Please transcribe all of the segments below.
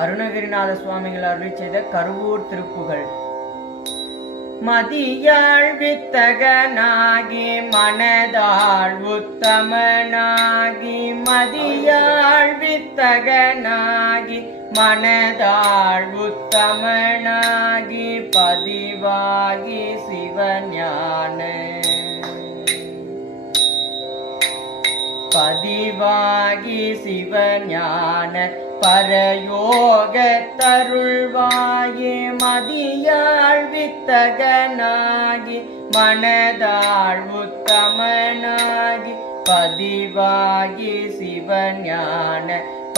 அருணகிரிநாத சுவாமிகள் அருள் செய்த கருவூர் திருப்புகள். மதியாள் வித்தகனாகி மனதாள் உத்தமனாகி மதியாள் வித்தகனாகி மனதாள் உத்தமனாகி பதிவாகி சிவஞான. பதிவாகி சிவஞான பரயோக தருள்வாயே மதியாள் வித்தகனாகி மனதாள் உத்தமனாகி பதிவாகி சிவஞான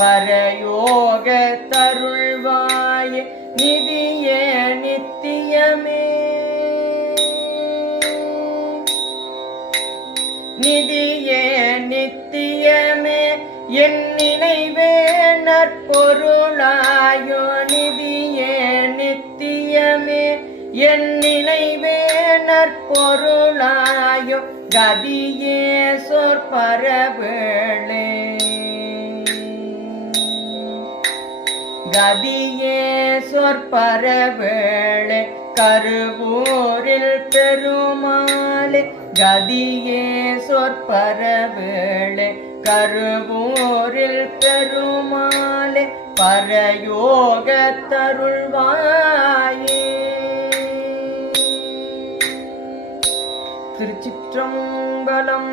பரயோக தருள்வாயே நிதியே நித்தியமே. நிதியே நித்தியமே என் நினைவே நற்பொருளாயோ. நிதியே நித்தியமே என் நினைவே நற்பொருளாயோ. கதியே சொற்பரவேளே கதியே சொற்பரவேளே கருவூரில் பெருமாளே கதியே சொற்பரவேளே கருவூரில் பெருமாளே பரயோக தருள்வாயே திருச்சிற்றம்பலம்